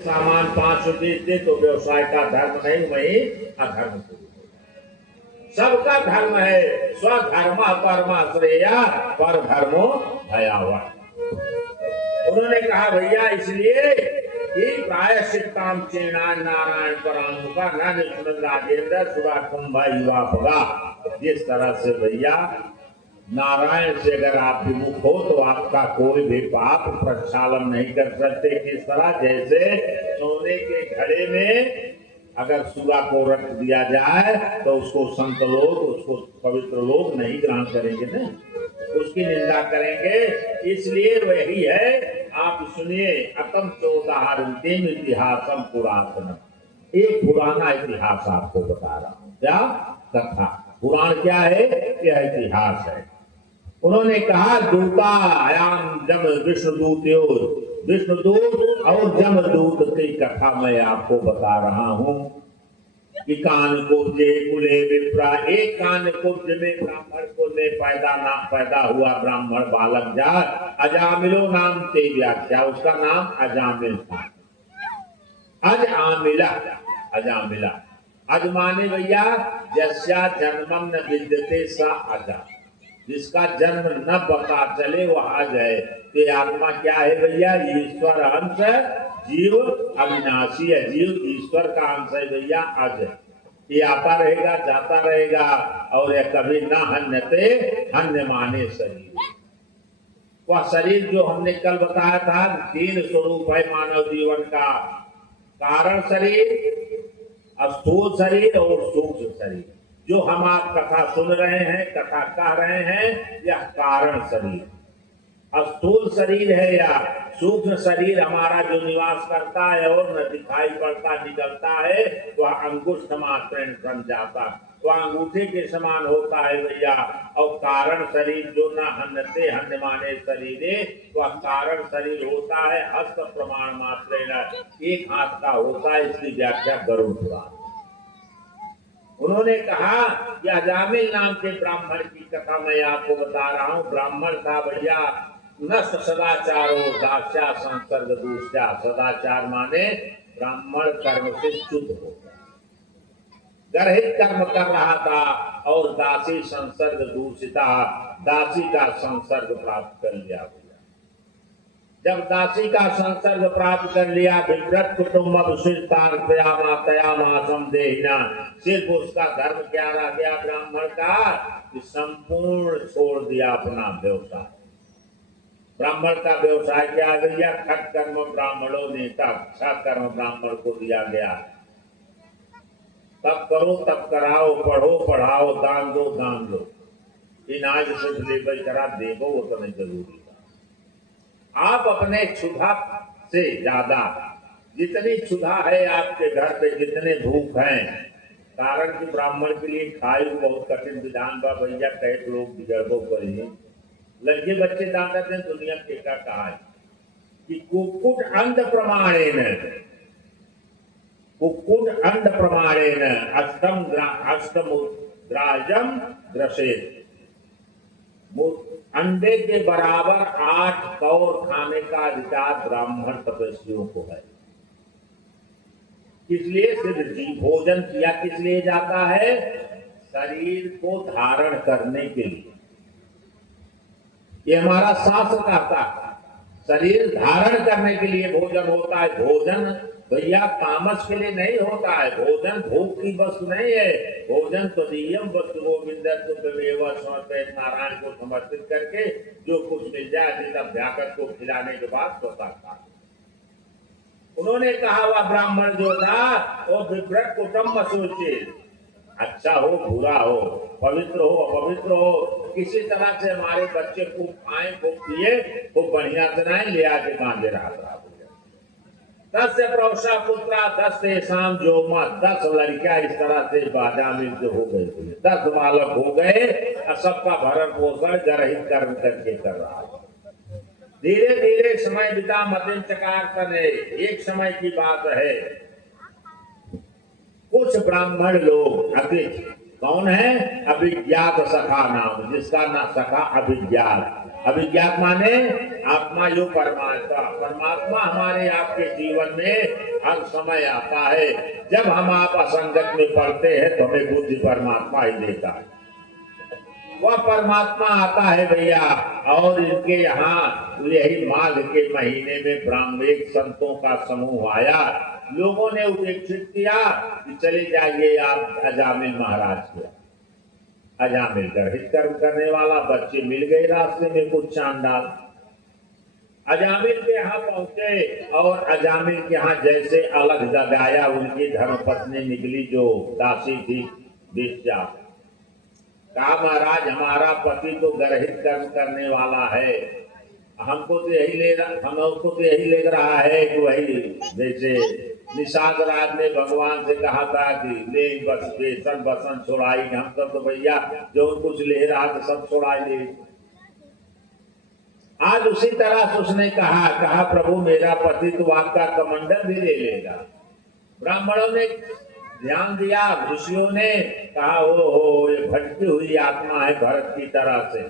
सामान 5 रुपये दे तो व्यवसाय का धर्म नहीं, वही अधर्म शुरू हो जाए। सबका धर्म है, स्वधर्म परमा श्रेया पर धर्मो भयावह। उन्होंने कहा भैया इसलिए कि प्रायश्चित्ताम चेना नारायण परामुखा न निष्ण राजेंद्र सुबह कुंभ युवा पगा। जिस तरह से भैया नारायण से अगर आप विमुख हो तो आपका कोई भी पाप प्रक्षालन नहीं कर सकते। किस तरह, जैसे सोने के घड़े में अगर सूरा को रख दिया जाए तो उसको संत लोग, उसको पवित्र लोग नहीं ग्रहण करेंगे ना, उसकी निंदा करेंगे। इसलिए वही है, आप सुनिए, अतम चौदाहरणतीम इतिहासम पुरातनम। एक पुराना इतिहास आपको बता रहा हूं। क्या कथा? पुराण क्या है? यह इतिहास है। उन्होंने कहा दूतायाम जम विष्णुदूत और जमदूत की कथा मैं आपको बता रहा हूं कि कानकुब्जे कुले विप्रा, एक कानकुब्ज में ब्राह्मण कुल में पैदा हुआ ब्राह्मण बालक जा अजामिलो नाम से व्याख्या, उसका नाम अजामिल था। अजामिला, अजामिला, अज माने भैया जस्या जन्मम न विद्यते सा अजा, जिसका जन्म न पता चले वह अज है। तो आत्मा क्या है भैया? ईश्वर अंश, जीव अविनाशी है। जीव ईश्वर का अंश है भैया, अज। ये आता रहेगा जाता रहेगा और यह कभी न हन्यते, हन्य माने शरीर। वह शरीर जो हमने कल बताया था, 3 स्वरूप है मानव जीवन का। कारण शरीर, स्थूल शरीर और सूक्ष्म शरीर। जो हम आप कथा सुन रहे हैं, कथा कह रहे हैं, यह कारण शरीर। स्थूल शरीर है या सूक्ष्म शरीर हमारा जो निवास करता है और न दिखाई पड़ता निकलता है, वह अंगुष्ठ मात्र समझाता, वह अंगूठे के समान होता है भैया। और कारण शरीर जो न हन्यते हन्य माने शरीर, वह कारण शरीर होता है हस्त प्रमाण मात्र, एक हाथ का होता है। इसकी व्याख्या गरुड़ पुराण। उन्होंने कहा कि अजामिल नाम के ब्राह्मण की कथा मैं आपको बता रहा हूं। ब्राह्मण था भैया नष्ट सदाचारो दास्या संसर्ग दूस्या। सदाचार माने ब्राह्मण कर्म से च्युत हो गया, गर्हित कर्म कर रहा था और दासी संसर्ग दूषिता, दासी का संसर्ग प्राप्त कर लिया। जब दासी का संसर्ग प्राप्त कर लिया, विव्रत कुटुंब देना, सिर्फ उसका धर्म क्या रह गया ब्राह्मण का कि संपूर्ण छोड़ दिया अपना व्यवसाय। ब्राह्मण का व्यवसाय क्या है भैया? खट कर्म ब्राह्मणों ने अच्छा कर्म ब्राह्मण को दिया गया। तब करो तब कराओ, पढ़ो पढ़ाओ, दान दो दान दो। इन आज सिर्फ लेबर करा देवो उतना जरूरी। आप अपने क्षुधा से ज्यादा, जितनी क्षुधा है आपके घर पे, जितने भूख हैं, कारण कि ब्राह्मण के लिए खाए बहुत कठिन विधान बा भैया। कई लोग बिगड़बो करिए, लड़के बच्चे दांत हैं, दुनिया के का कहा है कि कुक्कुट अंध प्रमाणेन, कुक्कुट अंध प्रमाणेन अष्टम ग्राजम ग्रसेत। अंडे के बराबर 8 कौर खाने का अधिकार ब्राह्मण तपस्वियों को है। इसलिए सिर्फ भोजन किया किस लिए जाता है? शरीर को धारण करने के लिए। ये हमारा शास्त्र कहता है, शरीर धारण करने के लिए भोजन होता है। भोजन भैया तामस के लिए नहीं होता है। भोजन भूख की वस्तु नहीं है। भोजन तो नियम वस्तु गोविंद नारायण को समर्पित करके जो कुछ मिल जाए जिस अभ्यागत को खिलाने के बाद स्वतः खा। उन्होंने कहा वह ब्राह्मण जो था वो विव्रत कुटुंब सोचे, अच्छा हो बुरा हो, पवित्र हो अपवित्र हो, किसी तरह से हमारे बच्चे खूब खाएं, खूब पिए, खूब बढ़िया से नहीं ले आके बांधे रहा। 10 प्रौषा पुत्रा 10 शाम जो मत 10 लड़कियां इस तरह से बाजामिल से हो गए थे। 10 बालक हो गए और सबका भरण पोषण गर्हित कर्म करके कर रहा है। धीरे धीरे समय बिता मतिन चकार तने। एक समय की बात है, कुछ ब्राह्मण लोग अतिथि, कौन है? अभिज्ञात सखा नाम, जिसका ना सखा अभिज्ञात, अभिज्ञात माने आत्मा जो परमात्मा, परमात्मा हमारे आपके जीवन में हर समय आता है। जब हम आप असंगत में पड़ते हैं तो हमें बुद्धि परमात्मा ही देता है। वह परमात्मा आता है भैया। और इनके यहाँ यही माघ के महीने में ब्राह्मण संतों का समूह आया। लोगों ने उपेक्षित किया कि चले जाइए आप अजामिल महाराज के। अजामिल गर्हित कर्म करने वाला, बच्चे मिल गए रास्ते में कुछ चांडाल। अजामिल के यहाँ पहुंचे और अजामिल के यहाँ जैसे अलग जगाया, उनकी धर्मपत्नी निकली जो दासी थी बेश्या। कहा महाराज हमारा पति तो गर्हित कर्म करने वाला है, हमको तो यही लग रहा है कि वही जैसे निषाद राज ने भगवान से कहा था कि ले बस बेसन बसन छोड़ाई। हम सब तो भैया जो कुछ ले रहा था सब छोड़ाई ले। आज उसी तरह से उसने कहा प्रभु मेरा पति तो आपका कमंडल भी ले लेगा। ब्राह्मणों ने ध्यान दिया, ऋषियों ने कहा हो ये भटकी हुई आत्मा है भरत की तरह से।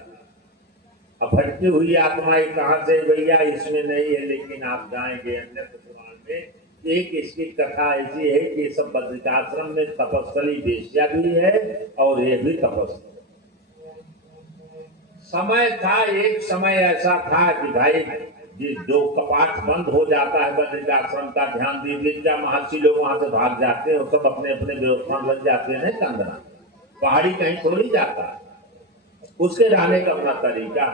अब भटकी हुई आत्मा ये कहाँ से भैया, इसमें नहीं है, लेकिन आप जाएंगे अन्य पुराण में एक इसकी कथा ऐसी है कि सब बद्रिकाश्रम में तपस्वी बेश्या भी है और ये भी तपस्वी। समय था, एक समय ऐसा था कि भाई जो कपाट बंद हो जाता है बद्रिकाश्रम का, ध्यान दीजिए क्या महर्षि लोग वहां से भाग जाते हैं और सब अपने अपने व्यवस्था लग जाते हैं। कंदना पहाड़ी कहीं थोड़ी जाता, उसके रहने का अपना तरीका।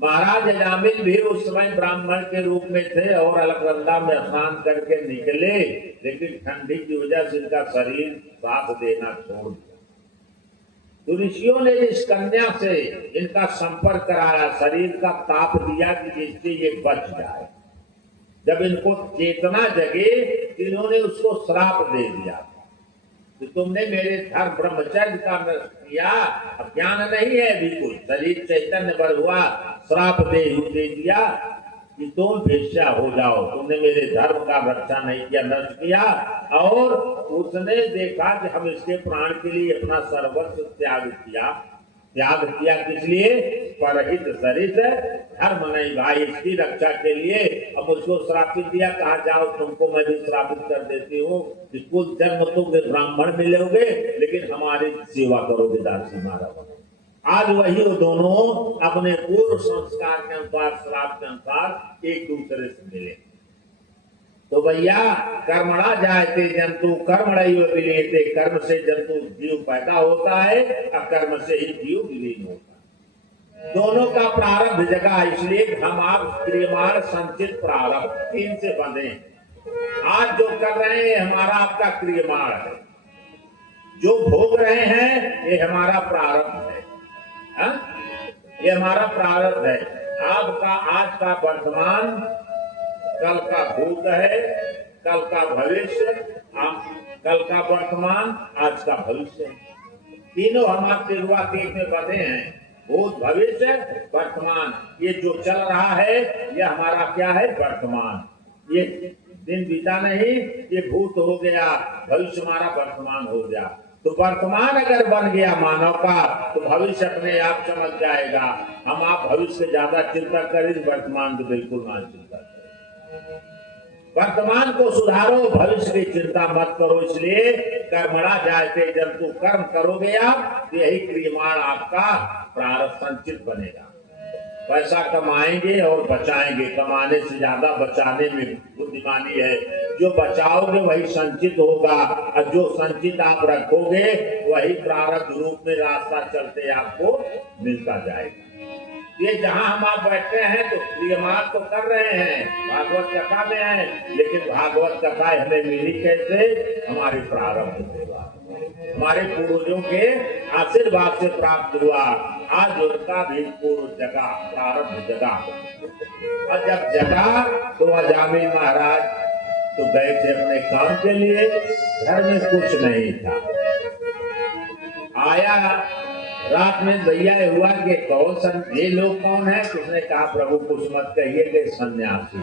महाराज अजामिल भी उस समय ब्राह्मण के रूप में थे और अलकनंदा में स्नान करके निकले, लेकिन ठंडी की वजह से इनका शरीर साथ देना छोड़ दिया। तो ऋषियों ने इस कन्या से इनका संपर्क कराया, शरीर का ताप दिया कि जिससे ये बच जाए। जब इनको चेतना जगे इन्होंने उसको श्राप दे दिया कि तुमने मेरे धर्म ब्रह्मचर्य का नष्ट किया, अब ज्ञान नहीं है बिल्कुल, शरीर चैतन्य बढ़ हुआ, श्राप दे दिया कि तुम वेश्या हो जाओ, तुमने मेरे धर्म का रक्षा नहीं किया, नष्ट किया। और उसने देखा कि हम इसके प्राण के लिए अपना सर्वस्व त्याग किया किस लिए, परहित शरीर धर्म नहीं भाई, इसकी रक्षा के लिए। अब उसको श्रापित दिया, कहा जाओ तुमको मैं भी श्रापित कर देती हूँ, इसको जन्म तो ब्राह्मण मिलोगे लेकिन हमारी सेवा करोगे दासी महाराज। आज वही वो दोनों अपने पूर्व संस्कार के अनुसार श्राप के अनुसार एक दूसरे से मिले। तो भैया कर्मणा जायते जंतु कर्मणैव विलीयते, कर्म से जंतु जीव पैदा होता है और कर्म से ही जीव विलीन होता है। दोनों का प्रारब्ध जगह, इसलिए हम आप क्रियमाण संचित प्रारब्ध तीन से बंधे। आज जो कर रहे हैं हमारा आपका क्रियमाण है, जो भोग रहे हैं ये हमारा प्रारब्ध है। ये हमारा प्रारब्ध है। आपका आज का वर्तमान कल का भूत है, कल का भविष्य, कल का वर्तमान आज का भविष्य। तीनों हम आपके शुरुआत में बंधे हैं, भूत भविष्य वर्तमान। ये जो चल रहा है ये हमारा क्या है, वर्तमान। ये दिन बीता नहीं, ये भूत हो गया, भविष्य हमारा वर्तमान हो गया। तो वर्तमान अगर बन गया मानव का तो भविष्य अपने आप चमक जाएगा। हम आप भविष्य से ज्यादा चिंता करें, वर्तमान की बिल्कुल ना चिंता करें। वर्तमान को सुधारो, भविष्य की चिंता मत करो। इसलिए कर्मणा जायते जंतु, कर्म करोगे आप यही क्रियमाण आपका प्रारब्ध संचित बनेगा। पैसा कमाएंगे और बचाएंगे, कमाने से ज्यादा बचाने में बुद्धिमानी है। जो बचाओगे वही संचित होगा और जो संचित आप रखोगे वही प्रारब्ध रूप में रास्ता चलते आपको मिलता जाएगा। ये जहां हम आप बैठे हैं तो क्रियमाण तो कर रहे हैं, भागवत कथा में है, लेकिन भागवत कथा हमें मिली कैसे, हमारे प्रारब्ध सेवा, हमारे पूर्वजों के आशीर्वाद से प्राप्त हुआ। आज उनका भी पूर्व जगा, प्रारब्ध जगा। और जब जगा तो अजामिल महाराज तो गए थे अपने काम के लिए, घर में कुछ नहीं था। आया रात में भैया हुआ कि कौन ये लोग कौन है। उसने कहा प्रभु कुछ मत कहिए कि सन्यासी।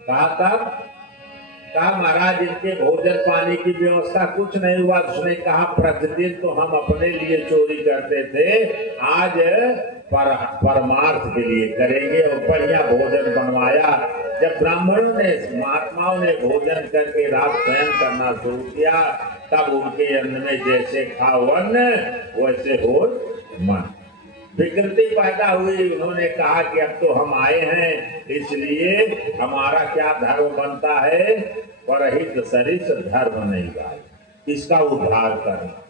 कहा तब, कहा महाराज इनके भोजन पानी की व्यवस्था कुछ नहीं हुआ। उसने कहा प्रतिदिन तो हम अपने लिए चोरी करते थे, आज परमार्थ के लिए करेंगे। और बढ़िया भोजन बनवाया। जब ब्राह्मणों ने महात्माओं ने भोजन करके रात शयन करना शुरू किया, तब उनके अन्न में जैसे खाओ अन्न वैसे हो मन। विकृति पैदा हुई। उन्होंने कहा कि अब तो हम आए हैं, इसलिए हमारा क्या धर्म बनता है, परहित सरिस धर्म नहीं गाय, इसका उद्धार करना।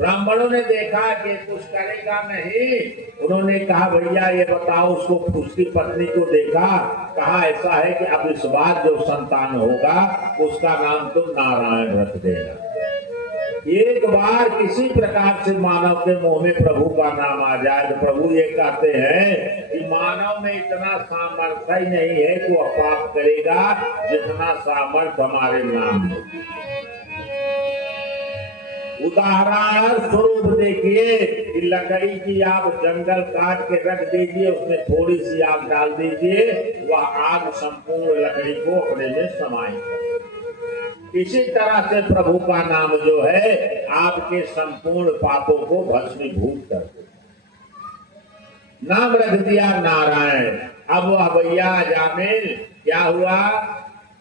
ब्राह्मणों ने देखा कि कुछ करेगा नहीं। उन्होंने कहा भैया ये बताओ, उसकी पत्नी को देखा, कहा ऐसा है कि अब इस बार जो संतान होगा उसका नाम तुम नारायण रख देना। एक बार किसी प्रकार से मानव के मुंह में प्रभु का नाम आ जाए तो प्रभु ये कहते हैं कि मानव में इतना सामर्थ्य ही नहीं है कि वह पाप करेगा जितना सामर्थ्य हमारे नाम में। उदाहरण स्वरूप देखिए कि लकड़ी की आप जंगल काट के रख दीजिए, उसमें थोड़ी सी आग डाल दीजिए, वह आग संपूर्ण लकड़ी को अपने में समाएगी। इसी तरह से प्रभु का नाम जो है आपके संपूर्ण पापों को भस्मीभूत कर दे। नाम रख दिया नारायण। अब वह भैया जामिल क्या हुआ?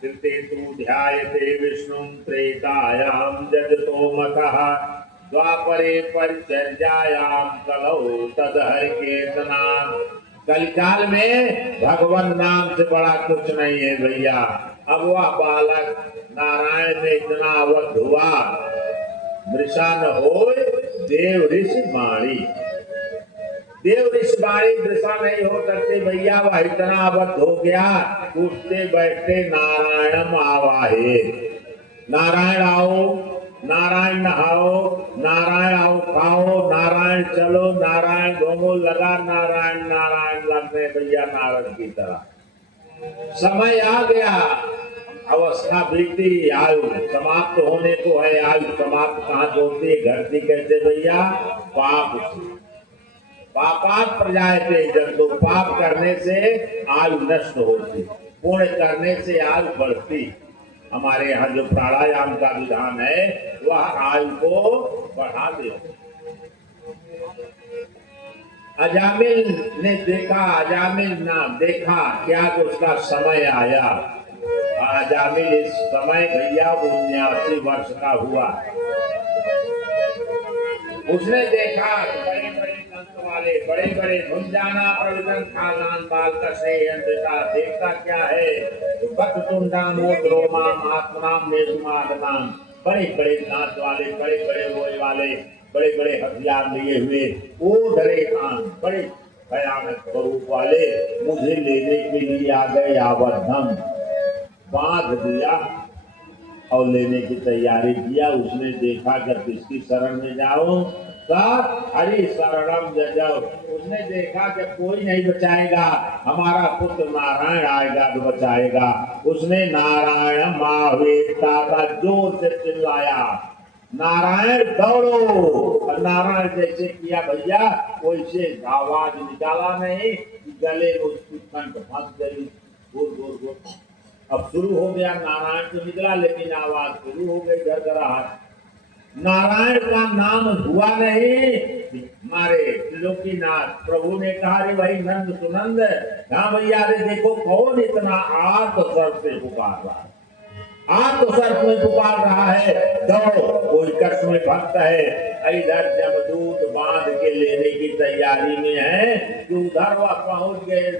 ध्यायते विष्णुं त्रेतायाम जजतो मतः द्वापरे परिचर्यायाम कलौ तदहरिकेतना। कलिकाल में भगवान नाम से बड़ा कुछ नहीं है भैया। अब वह बालक नारायण में इतना अवध हुआ, मृषा न हो देव ऋषि वाणी। देव ऋषि वाणी मृषा नहीं हो सकते भैया। वह इतना अवध हो गया, उठते बैठते नारायणम आवाहे। नारायण आओ, नारायण नहाओ, नारायण आओ खाओ, नारायण चलो, नारायण घूमो, लगा नारायण नारायण लगने भैया नारद की तरह। समय आ गया, अवस्था बीती, आयु समाप्त होने को है। आयु समाप्त कहाँ होती है? घटती कैसे भैया? पाप से। पापात प्रजायते जंतु। पाप करने से आयु नष्ट होती, पुण्य करने से आयु बढ़ती। हमारे यहाँ जो प्राणायाम का विधान है वह आयु को बढ़ा देता। अजामिल ने देखा, अजामिल नाम देखा क्या कि उसका समय आया। अजामिल इस समय भैया 79 वर्ष का हुआ। उसने देखा बड़े बड़े संत वाले, बड़े बड़े भुंजाना प्रवचन खानान बाल कसे यंत्रिका। देखता क्या है? वक्रतुंडा मोद्रोमा आत्मनाम मेघमादनाम। बड़े बड़े दांत वाले, बड़े बड़े रोए वाले, बड़े बड़े हथियार लिए हुए, वो डरे कान, बड़े भयानक स्वरूप वाले मुझे लेने के लिए आ गए। आबद्धम बांध दिया और लेने की तैयारी किया। उसने देखा जब किसकी शरण में जाऊं सब हरि शरणम जजव। उसने देखा कि कोई नहीं बचाएगा, हमारा पुत्र नारायण आएगा तो बचाएगा। उसने नारायण मावेता का जोर से चिल्लाया, नारायण दौड़ो। और नारायण जैसे किया भैया वैसे आवाज निकाला नहीं, गले में उसकी कंठ फंस गई। गोर गोर गोर। अब शुरू हो गया, नारायण तो निकला लेकिन आवाज शुरू हो गई गड़गड़ाहट। नारायण का नाम हुआ नहीं। हमारे त्रिलोकीनाथ प्रभु ने कहा रे भाई नंद सुनंद, हाँ भैया रे देखो कौन इतना आर्त स्वर से पुकार रहा है, आर्त स्वर में पुकार रहा है। दौड़ो, कोई कष्ट में भक्त है, इधर जमदूत बांध के लेने की तैयारी में है कि उधर वह पहुंच गए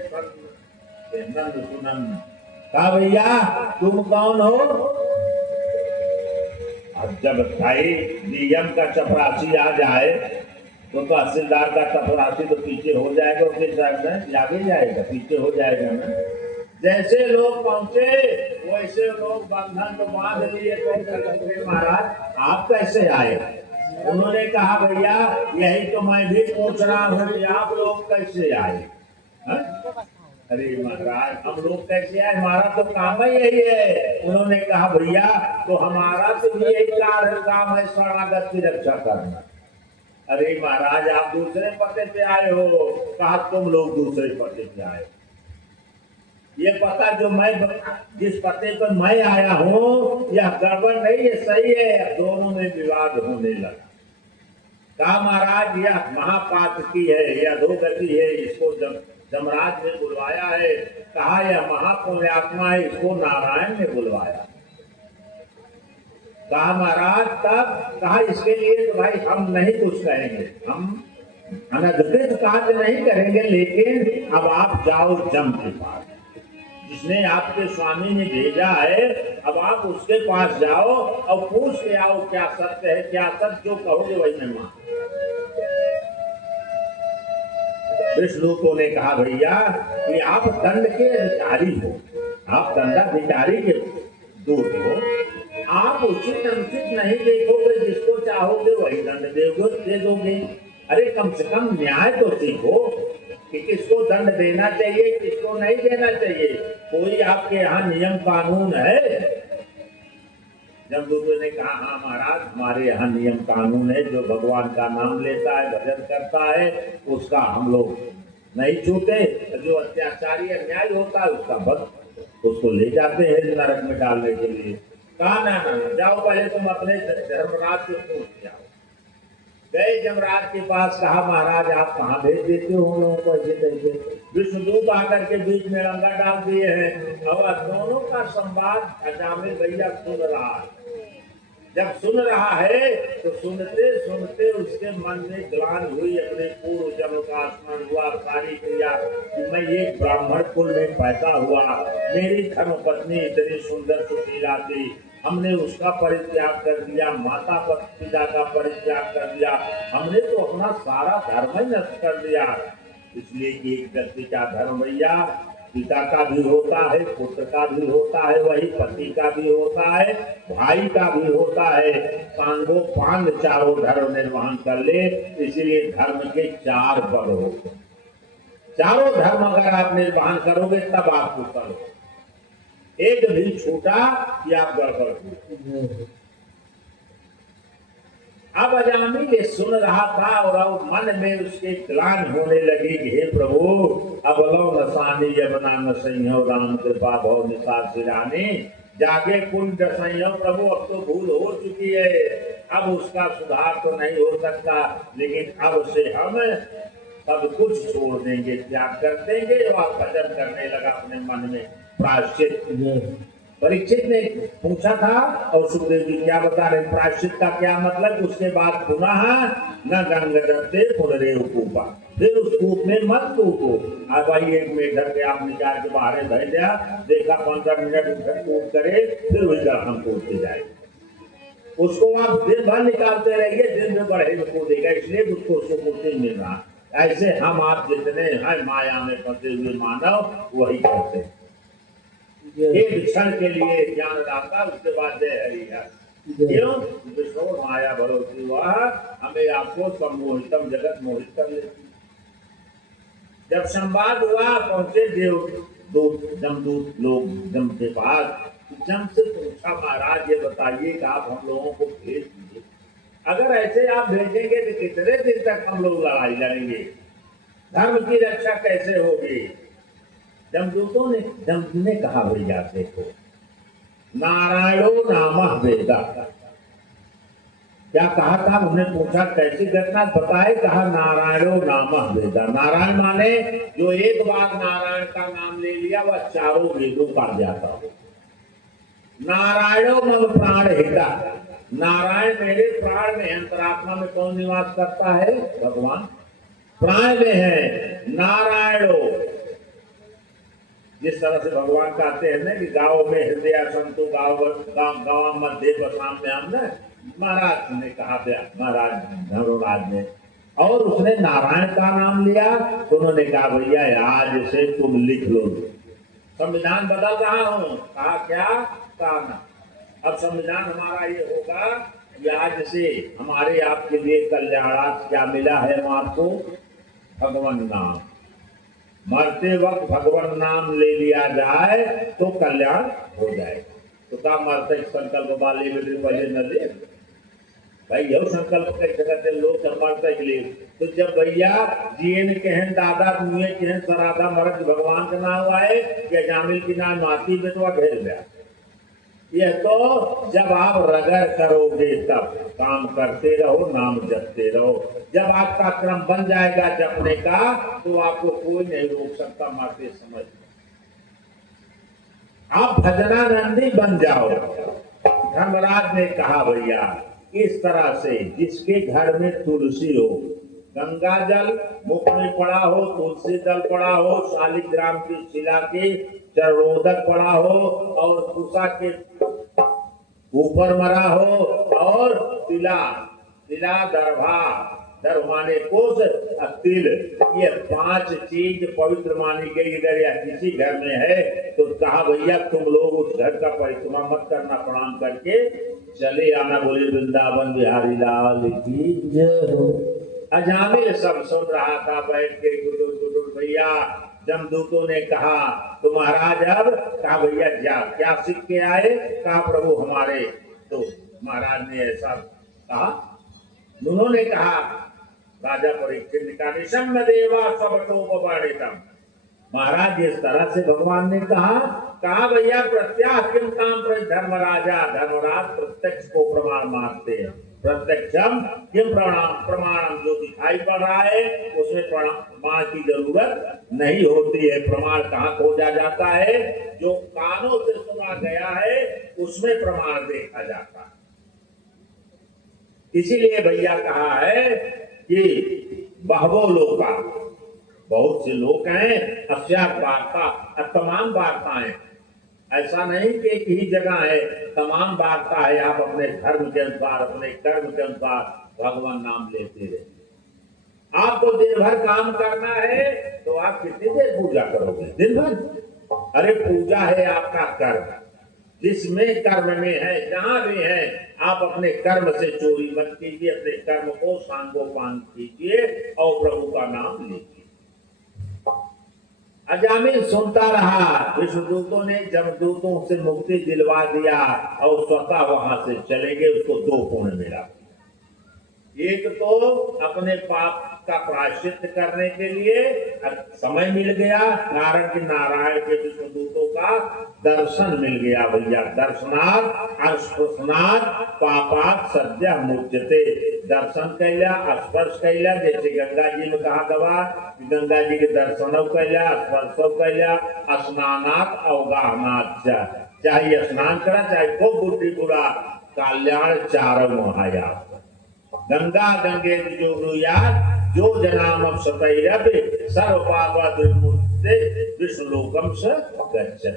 नंद सुनंद। कहा भैया तुम कौन हो? अब जब भाई डीएम का चपरासी आ जाए तो तहसीलदार का चपरासी तो पीछे हो जाएगा, उसके साथ में आगे जाएगा, पीछे हो जाएगा ना। जैसे लोग पहुंचे वैसे लोग बंधन तो बांध लिए। तो महाराज आप कैसे आए? उन्होंने कहा भैया यही तो मैं भी पूछ रहा हूँ कि आप लोग कैसे आए? अरे महाराज हम लोग कैसे आए, हमारा तो काम ही यही है। उन्होंने कहा भैया तो हमारा तो यही काम है शरणागत की रक्षा करना। अरे महाराज आप दूसरे पते पे आए हो। कहा तुम लोग दूसरे पते पे आए। ये पता जो मैं जिस पते पर मैं आया हूँ यह गड़बड़ नहीं है, सही है। दोनों में विवाद होने लगा। कहा महाराज यह महापातकी है, यह अधोगति है, इसको जमराज ने बुलवाया है। कहा यह महापुण्यात्मा है, इसको नारायण ने बुलवाया। कहा महाराज तब, कहा इसके लिए तो भाई हम नहीं कुछ कहेंगे, हम अनधिकृत कार्य नहीं करेंगे, लेकिन अब आप जाओ जम के पास, जिसने आपके स्वामी ने भेजा है, अब आप उसके पास जाओ और पूछ के आओ क्या सत्य है, क्या सत्य, जो कहोगे वही मैं मान। विष्णु ने कहा भैया कि आप दंड के अधिकारी हो, आप दंडाधिकारी के दूत हो, आप उचित अनुचित नहीं देखोगे, जिसको चाहोगे वही दंड दे दोगे। अरे कम से कम न्याय तो सीखो कि किसको दंड देना चाहिए, किसको नहीं देना चाहिए। कोई आपके यहाँ नियम कानून है? जमदूत ने कहा हाँ महाराज, हमारे यहाँ नियम कानून है, जो भगवान का नाम लेता है, भजन करता है, उसका हम लोग नहीं छूते। जो अत्याचारी अन्याय होता है उसका बस उसको ले जाते हैं नरक में डालने के लिए। कहा ना जाओ, पहले तुम अपने धर्मराज से पूछ जाओ। गए जमराज के पास, कहा महाराज आप कहाँ भेज देते हो हम लोगों को ऐसे कैसे? विष्णुदूत आकर के बीच में रंगा डाल दिए हैं और दोनों का संवाद अजामिल भैया सुन रहा है। जब सुन रहा है तो सुनते सुनते उसके मन में ग्लान हुई, अपने पूर्व जन्म का स्मरण हुआ, सारी क्रिया कि मैं एक ब्राह्मण कुल में पैदा हुआ, मेरी धर्म पत्नी इतनी सुंदर सुशीला थी, हमने उसका परित्याग कर दिया, माता पिता का परित्याग कर दिया, हमने तो अपना सारा धर्म ही नष्ट कर दिया। इसलिए कि एक व्यक्ति का धर्म भैया पिता का भी होता है, पुत्र का भी होता है, वही पति का भी होता है, भाई का भी होता है। सांगो पांग चारों धर्म निर्वहन कर ले, इसीलिए धर्म के 4 पद होते। चारों धर्म अगर आप निर्वहन करोगे तब आप कुशल हो। एक भी छूटा कि आप गड़बड़ हो। अब अजामिल ये सुन रहा था और मन में उसके ग्लानि होने लगी कि हे प्रभु, अब लो नसानी यमुना न संयो, राम कृपा भव निसार सिरानी, जागे कुंड संयो। प्रभु अब तो भूल हो चुकी है, अब उसका सुधार तो नहीं हो सकता, लेकिन अब से हम सब कुछ छोड़ देंगे, त्याग कर देंगे। और भजन करने लगा अपने मन में प्रायश्चित। परीक्षित ने पूछा था और सुखदेव जी क्या बता रहे, प्रायश्चित का क्या मतलब? उसके बाद पुनः न गंग जगते पुनरेव कूपा, फिर उस कूप में मत कूदो। अब भाई एक मेढक के आप निकाल के बाहर भेज दिया, देखा 15 मिनट कूद करे, फिर वही हम कूदते जाए। उसको आप दिन भर निकालते रहिए, दिन में बढ़े कूदेगा, इसलिए उसको सुकुर्ती मिल रहा। ऐसे हम आप जितने हैं माया में फंसे हुए मानव वही करते हैं। एक क्षण के लिए ज्ञान दाता, उसके बाद जय हरि। क्यों? विष्णु माया भरोसी हुआ हमें आपको सम्मोहितम जगत मोहित कर लेती। जब संवाद हुआ पहुंचे जमदूत लोग जम के पास। जम से पूछा महाराज ये बताइए कि आप हम लोगों को भेज दीजिए, अगर ऐसे आप भेजेंगे तो कितने दिन तक हम लोग लड़ाई लड़ेंगे, धर्म की रक्षा कैसे होगी? जमदूतों ने कहा भैया देखो, नारायणो नामः वेदा। क्या कहा था? उन्हें पूछा कैसी घटना बताए? कहा नारायणो नामः वेदा। नारायण माने जो एक बार नारायण का नाम ले लिया वह चारों वेदों का जाता हो। नारायणो मम प्राण हिता, नारायण मेरे प्राण में, अंतरात्मा में कौन निवास करता है? भगवान प्राण में है। नारायणो, जिस तरह से भगवान कहते हैं ना कि गाँव में हृदय संतु गाँव मध्य बसाम में, हमने महाराज ने कहा था, महाराज धर्मराज ने, और उसने नारायण का नाम लिया तो उन्होंने कहा भैया आज से तुम लिख लो, संविधान बदल रहा हूँ। कहा क्या? कहा ना, अब संविधान हमारा ये होगा कि आज से हमारे आपके लिए कल्याणार्थ क्या मिला है हम आपको? भगवान नाम। मरते वक्त भगवान नाम ले लिया जाए तो कल्याण हो जाएगा। तो क्या मरते संकल्प वाले पहले न ले भाई, यह संकल्प कैसे करते लोग जब मरते के लिए? तो जब भैया जीएन कहन दादा मुए कहन सराधा मरद भगवान का नाम आए या जामिल की नाम माती बेटवा घेर गया, यह तो जब आप रगड़ करोगे तब काम करते रहो, नाम जपते रहो। जब आपका क्रम बन जाएगा जपने का तो आपको कोई नहीं रोक सकता। मारते समझ आप भजनानंदी बन जाओ। धर्मराज ने कहा भैया इस तरह से जिसके घर में तुलसी हो, गंगा जल मुख में पड़ा हो, तुलसी दल पड़ा हो, शालिग्राम की शिला के चरणोदक पड़ा हो और कुशा के ऊपर मरा हो और तिला तिला दरभा दरभाने कोस तिल, ये 5 चीज पवित्र मानी गई। अगर या किसी घर में है तो कहा भैया तुम लोग उस घर का परिक्रमा मत करना, प्रणाम करके चले आना। बोले वृंदावन बिहारी लाल की जय। अजामिल सब सुन रहा था बैठ के। गुडुर भैया जमदूतों ने कहा तो महाराज अब कहा भैया जा क्या सीख के आए? कहा प्रभु हमारे तो महाराज ने ऐसा कहा। उन्होंने कहा राजा परीक्षित ने कहा निशम्य देवा सबटोपवाणितम। महाराज इस तरह से भगवान ने कहा भैया प्रत्याह किम काम पर धर्मराजा। धर्मराज प्रत्यक्ष को प्रमाण मानते हैं। प्रत्यक्षम किम प्रमाणम, जो दिखाई पड़ रहा है उसमें प्रमाण की जरूरत नहीं होती है। प्रमाण कहाँ खोजा जाता है? जो कानों से सुना गया है उसमें प्रमाण देखा जाता है। इसीलिए भैया कहा है कि बहवो लोका, बहुत से लोग हैं, अस्यात् वार्ता, तमाम वार्ताएं। ऐसा नहीं कि एक ही जगह है, तमाम वार्ता है। आप अपने धर्म के अनुसार, अपने कर्म के अनुसार भगवान नाम लेते रहे। आपको दिन भर काम करना है तो आप कितनी देर पूजा करोगे? दिन भर। अरे पूजा है आपका कर्म, जिसमें कर्म में है, जहां भी है आप अपने कर्म से चोरी मत कीजिए। अपने कर्म को सांगोपांग कीजिए और प्रभु का नाम लीजिए। अजामिल सुनता रहा। विष्णुदूतों ने जमदूतों से मुक्ति दिलवा दिया और स्वतः वहां से चले गए। उसको 2 पुण्य मिला। एक तो अपने पाप का प्रायश्चित करने के लिए समय मिल गया, कारण कि नारायण के विष्णुदूतों का दर्शन मिल गया। भैया दर्शनात् अस्पर्शनात् पापात् सद्य मुच्यते। दर्शन कैला, स्पर्श कैला, जैसे गंगा जी में कहा गवा गंगा जी के दर्शन कैला, स्पर्श कैला, स्नानात् अवगाहनात्। चाहे स्नान करा, चाहे को बुद्धि बुरा, कल्याण चारम महाया। गंगा गंगे जो जनाम सतैरपि सर्व पाप विमुक्ते विष्णुलोकम स गच्छति।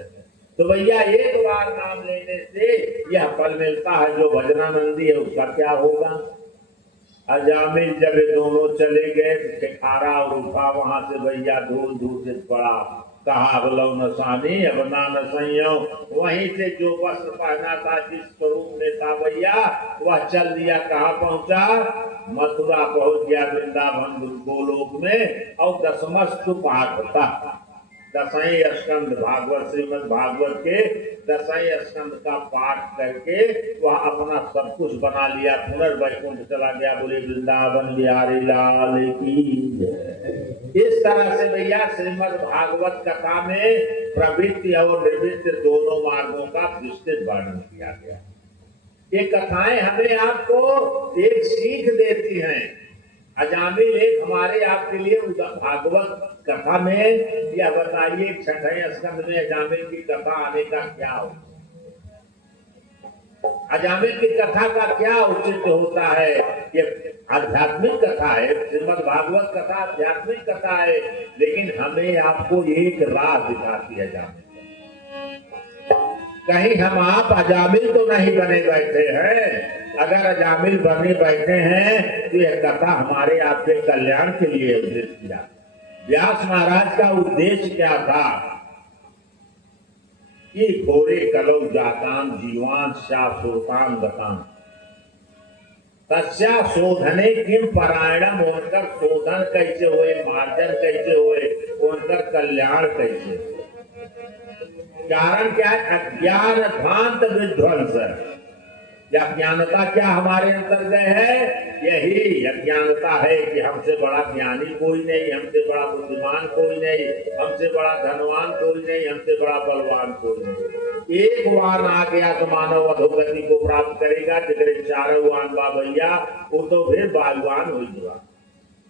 तो भैया एक बार नाम लेने से यह फल मिलता है। जो भजनानंदी है उसका क्या होगा? अजामिल जब दोनों चले गए, खारा और उठा वहां से भैया धूल धूल पड़ा। कहा बोलो नसानी अब ना नसइयो। वहीं से जो वस्त्र पहना था, जिस स्वरूप में था भैया, वह चल दिया। कहाँ पहुंचा? मथुरा पहुंच गया, वृंदावन गोलोक में। और 10वां पाठ था। 10वें स्कंद भागवत, श्रीमद् भागवत के 10वें स्कंद का पाठ करके वह अपना सब कुछ बना लिया। पुनर्वैकुंठ चला गया। बोले वृंदावन बिहारी लाल की जय। इस तरह से भैया श्रीमद् भागवत कथा में प्रवृत्ति और निवृत्ति दोनों मार्गों का विस्तृत वर्णन किया गया। ये कथाएं हमें आपको एक सीख देती हैं। अजामिल एक हमारे आपके लिए भागवत कथा में यह बताइए 6वें स्कंद में अजामिल की कथा आने का क्या हो? अजामिल की कथा का क्या औचित्य होता है? ये आध्यात्मिक कथा है। श्रीमद् भागवत कथा आध्यात्मिक कथा है, लेकिन हमें आपको एक राह दिखाती है अजामिल। कहीं हम आप अजामिल तो नहीं बने बैठे हैं। अगर अजामिल बने बैठे हैं तो यह कथा हमारे आपके कल्याण के लिए उद्देश्य किया। व्यास महाराज का उद्देश्य क्या था कि घोरे कलौ जातान जीवान शासुरतान गतान तस्या शोधने किम परायणम। उनकर शोधन कैसे हुए, मार्जन कैसे हुए, उनकर कल्याण कैसे। कारण क्या है? अज्ञान भ्रांत विध्वंस। अज्ञानता क्या हमारे अंतर्गत है? यही अज्ञानता है कि हमसे बड़ा ज्ञानी कोई नहीं, हमसे बड़ा बुद्धिमान कोई नहीं, हमसे बड़ा धनवान कोई नहीं, हमसे बड़ा बलवान कोई नहीं। एक बार आ गया तो मानव अधोगति को प्राप्त करेगा। जितने चारों आन बा भैया वो तो फिर बागवान हो जाएगा,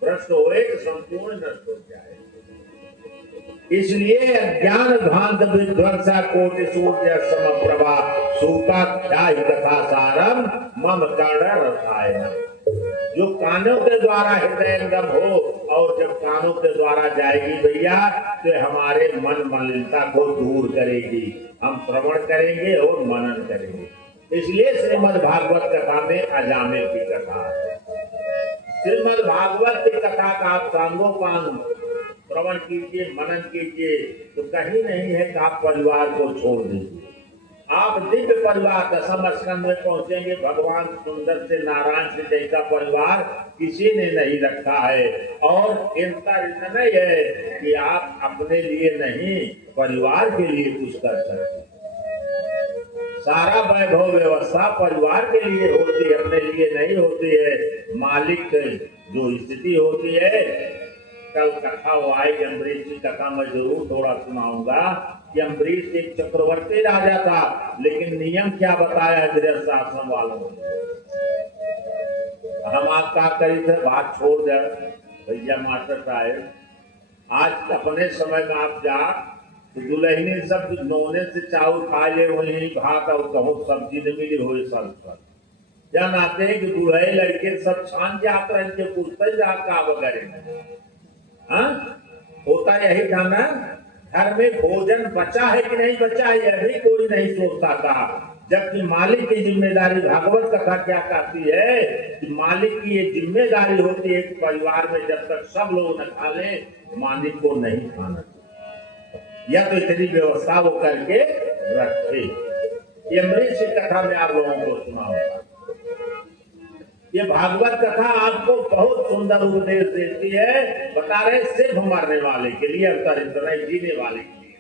भ्रष्ट होए तो संपूर्ण नष्ट हो जाए। इसलिए अज्ञान भांत विध्वंसा कोटि सूर्य समप्रभा सूता ख्याहि कथा सारम मम कर्ण रसायन। जो कानों के द्वारा हृदयंगम हो और जब कानों के द्वारा जाएगी भैया तो हमारे मन मलिनता को दूर करेगी। हम श्रवण करेंगे और मनन करेंगे। इसलिए श्रीमद् भागवत कथा में अजामिल की कथा है। श्रीमद् भागवत की कथा का आप सांगोपांग श्रवण कीजिए, मनन कीजिए, तो कहीं नहीं है कि आप परिवार को छोड़ दीजिए। आप दिव्य परिवार दशम स्कंद में पहुंचेंगे। भगवान सुंदर से नारायण से जैसा परिवार किसी ने नहीं रखा है। और इनका इतना ही है कि आप अपने लिए नहीं परिवार के लिए कुछ कर सकते। सारा वैभव व्यवस्था परिवार के लिए होती है, अपने लिए नहीं होती है। मालिक जो स्थिति होती है, कल कथा वो आएगी अम्बरीश की कथा मैं जरूर थोड़ा सुनाऊंगा कि अम्बरीश एक चक्रवर्ती राजा था, लेकिन नियम क्या बताया है गृहस्थ आश्रम वालों ने। हम आप क्या करी थे, बात छोड़ दे भैया मास्टर साहब। आज अपने समय में आप जा तो दुल्हनी सब नोने से चावल खा ले, वही भात और कहूँ सब्जी न मिली हो सब जन आते हैं कि दुल्हे लड़के सब छान जाते हैं के पूछते का वगैरह। हाँ होता यही था ना, घर में भोजन बचा है कि नहीं बचा है यह भी कोई नहीं सोचता था। जबकि मालिक की जिम्मेदारी, भागवत कथा क्या कहती है कि मालिक की ये जिम्मेदारी होती है कि परिवार में जब तक सब लोग न खा ले मालिक को नहीं खाना चाहिए, या तो इतनी व्यवस्था वो करके रखे। ये अम्बरीश की कथा में आप लोगों को सुनाऊंगा। ये भागवत कथा आपको बहुत सुंदर उपदेश देती है। बता रहे सिर्फ मरने वाले के लिए, अंतर जीने वाले के लिए।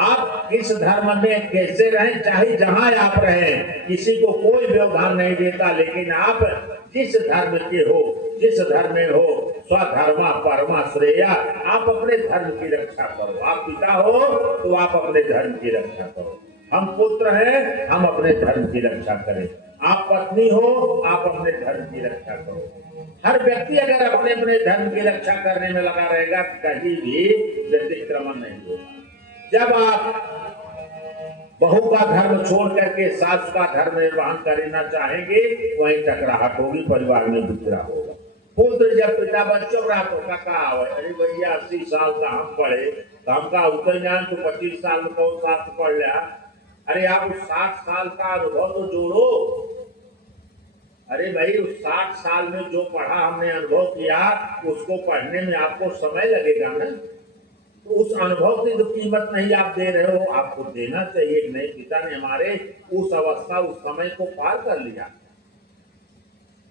आप किस धर्म में कैसे रहें, चाहे जहां आप रहें, किसी को कोई व्यवधान नहीं देता। लेकिन आप जिस धर्म के हो, जिस धर्म में हो, स्वधर्मा परमा श्रेया, आप अपने धर्म की रक्षा करो। आप पिता हो तो आप अपने धर्म की रक्षा करो। हम पुत्र हैं, हम अपने धर्म की रक्षा करें। आप पत्नी हो, आप अपने धर्म की रक्षा करो। हर व्यक्ति अगर अपने अपने धर्म की रक्षा करने में लगा रहेगा तो कहीं भी व्यतिक्रमण नहीं होगा। जब आप बहू का धर्म छोड़ करके सास का धर्म निर्वहन करना चाहेंगे, वहीं टकराहट होगी, परिवार में बिखरा होगा। पुत्र जब पिता बच्चों का तो कहा, अरे भैया 80 साल का हम पढ़े तो हमका उतर जान तो 25 साल में कौन साथ पढ़ लिया। अरे आप उस 60 साल का अनुभव तो जोड़ो। अरे भाई उस 60 साल में जो पढ़ा हमने अनुभव किया, उसको पढ़ने में आपको समय लगेगा ना। तो उस अनुभव की जो कीमत नहीं आप दे रहे हो, आपको देना चाहिए। नहीं, पिता ने हमारे उस अवस्था उस समय को पार कर लिया।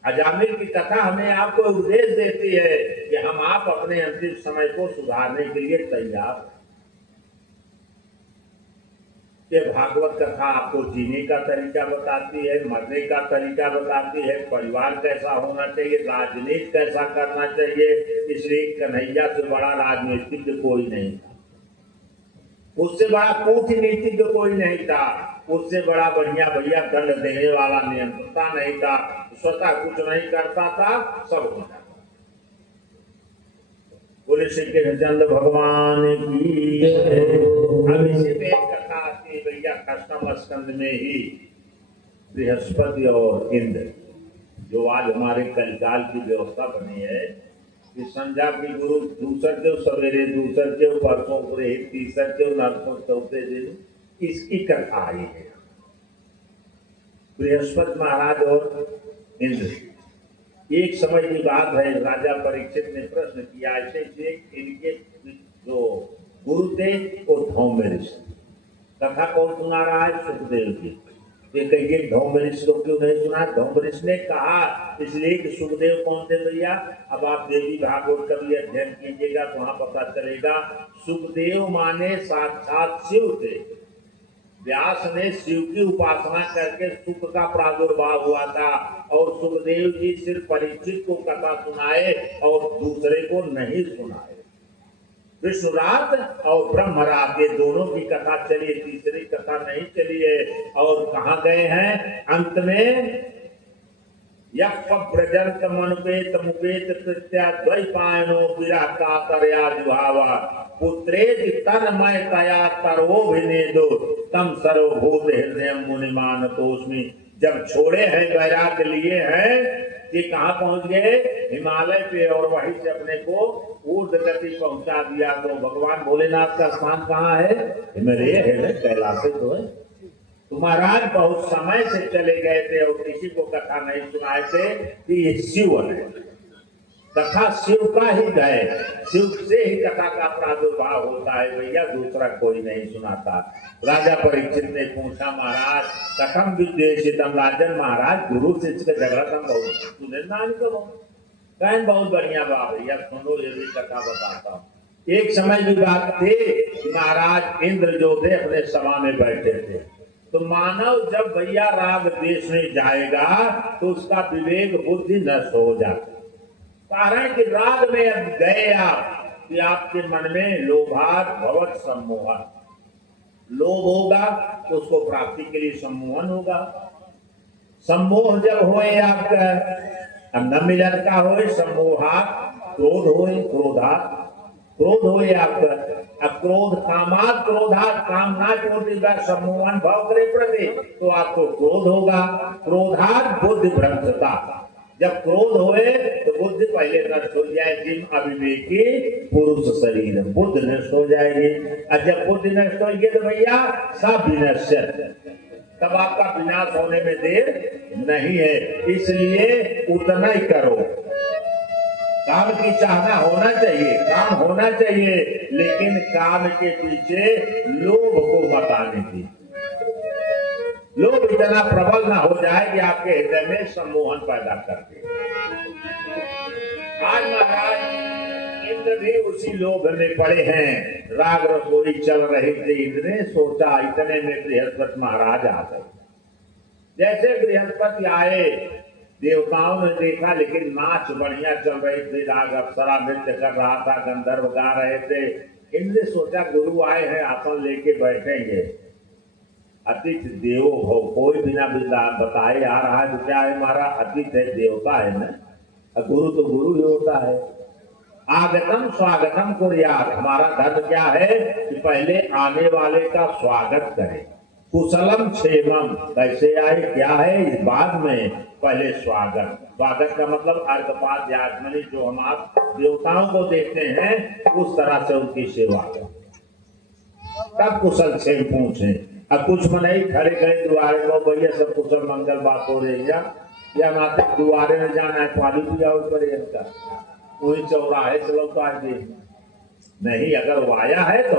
अजामिल की कथा हमें आपको उपदेश देती है कि हम आप अपने अंतिम समय को सुधारने के लिए तैयार। ये भागवत कथा आपको जीने का तरीका बताती है, मरने का तरीका बताती है, परिवार कैसा होना चाहिए, राजनीति कैसा करना चाहिए। इसलिए कन्हैया से बड़ा राजनीतिज्ञ कोई नहीं था, उससे बड़ा कूटनीतिज्ञ कोई नहीं था, उससे बड़ा बढ़िया भैया दंड देने वाला नियंत्रता नहीं था। स्वतः कुछ नहीं करता था, सब होता था। बोले श्री कृष्णचंद्र भगवान की। अब इसी में एक कथा आती है भैया अष्टम स्कंद में ही। बृहस्पति और इंद्र, जो आज हमारे कलिकाल की व्यवस्था बनी है कि संध्या की गुरु दूसर देव सवेरे, दूसर देव परसों पूरे, तीसर देव नरसों चौथे दिन, इसकी कथा आई है। बृहस्पति महाराज और इंद्र। एक समय की बात है, राजा परीक्षित ने प्रश्न किया, ऐसे थे इनके जो गुरु थे वो धौम्य ऋषि। कथा कौन सुना रहा है? सुखदेव जी। ये कहिए धौम्य ऋषि को क्यों नहीं सुना? धौम्य ऋषि ने कहा इसलिए कि सुखदेव कौन थे भैया? अब आप देवी भागवत का भी अध्ययन कीजिएगा तो वहां पता चलेगा। सुखदेव माने साक्षात शिव थे। व्यास ने शिव की उपासना करके सुख का प्रादुर्भाव हुआ था, और सुखदेव जी सिर्फ परीक्षित को कथा सुनाए और दूसरे को नहीं सुनाए। विष्णुरात और ब्रह्मरात, ये दोनों की कथा चली, तीसरी कथा नहीं चली है। और कहाँ गए हैं अंत में? यक्ष ब्रजंत मनुपेत मुपेत कृत्या द्वैपायनो विरह कातरया जुहावा पुत्रेति तन्मय तया तरोभिनेदो तम सर्वभूत हृदय मुनिमान तोस्मि। जब छोड़े हैं, वैराग्य लिए हैं कि कहाँ पहुंच गए? हिमालय पे, और वहीं से अपने को ऊर्ध्व गति पहुंचा दिया। तो भगवान भोलेनाथ का स्थान कहाँ है? हिमालय है, कैलाश तो है। तो महाराज बहुत समय से चले गए थे और किसी को कथा नहीं सुनाए थे कि ये शिव है, कथा शिव का ही है, शिव से ही कथा का प्रादुर्भाव होता है भैया, दूसरा कोई नहीं सुनाता। राजा परीक्षित ने पूछा, महाराज कथम विद्वेषितम, राजन महाराज गुरु शिष्य का झगड़ा कम बहुत सुने ना करो, कहन बहुत बढ़िया बात भैया, सुनो ये भी कथा बताता हूँ। एक समय की बात थी, महाराज इंद्र जो थे अपने सभा में बैठे थे। तो मानव जब भैया राग देश में जाएगा तो उसका विवेक बुद्धि नष्ट हो जाता है। कारण कि राग में अब गए आप कि आपके मन में लोभात भवत सम्मोहन, लोभ होगा तो उसको प्राप्ति के लिए सम्मोहन होगा। सम्मोह जब होए आपका न मिलन का होए, सम्मोहात क्रोध होए, क्रोधात क्रोध होए आपका, अब क्रोध कामात क्रोधात, कामना क्रोधी का सम्मोहन भाव करे प्रति, तो आपको क्रोध होगा। क्रोधात बुद्धि भ्रष्टता, जब क्रोध होए तो बुद्धि पहले नष्ट हो जाएगी, अविवेकी पुरुष शरीर बुद्धि नष्ट हो जाएगी। और जब बुद्धि नष्ट होगी तो भैया सब विनश्य, तब आपका विनाश होने में देर नहीं है। इसलिए उतना ही करो, काम की चाहना होना चाहिए, काम होना चाहिए, लेकिन काम के पीछे लोभ को मत आने दी। लोभ इतना प्रबल ना हो जाए कि आपके हृदय में सम्मोहन पैदा कर दे। आज महाराज इंद्र भी उसी लोभ में पड़े हैं। राग रसोई चल रही थी, इंद्र ने सोचा, इतने में बृहस्पति महाराज आ गए। जैसे बृहस्पति आए, देवताओं ने देखा, लेकिन नाच बढ़िया चल रही थी, राग अप्सरा नृत्य कर रहा था, गंधर्व गा रहे थे। इंद्र ने सोचा गुरु आए हैं, आसन लेके बैठेंगे। अतिथि देवो भव, कोई बिना बताए आ रहा है तो क्या है, हमारा अतिथि है, देवता है ना, गुरु तो गुरु ही होता है। आगतम स्वागतम कुर्यात, हमारा धर्म क्या है कि पहले आने वाले का स्वागत करें। कुशलम क्षेमम, कैसे आए क्या है इस बाद में, पहले स्वागत। स्वागत का मतलब अर्घपात याजमनी, जो हम आप देवताओं को देखते हैं उस तरह से उनकी सेवा करें, तब कुशल क्षेम पूछे। अब कुछ मनाई खड़े खड़े द्वारे को, भैया सब कुशल मंगल बात हो रही है, या माते द्वारे में जाना है, पानी पिया पर वही चौराहे से लौटा दे नहीं, अगर वो आया है तो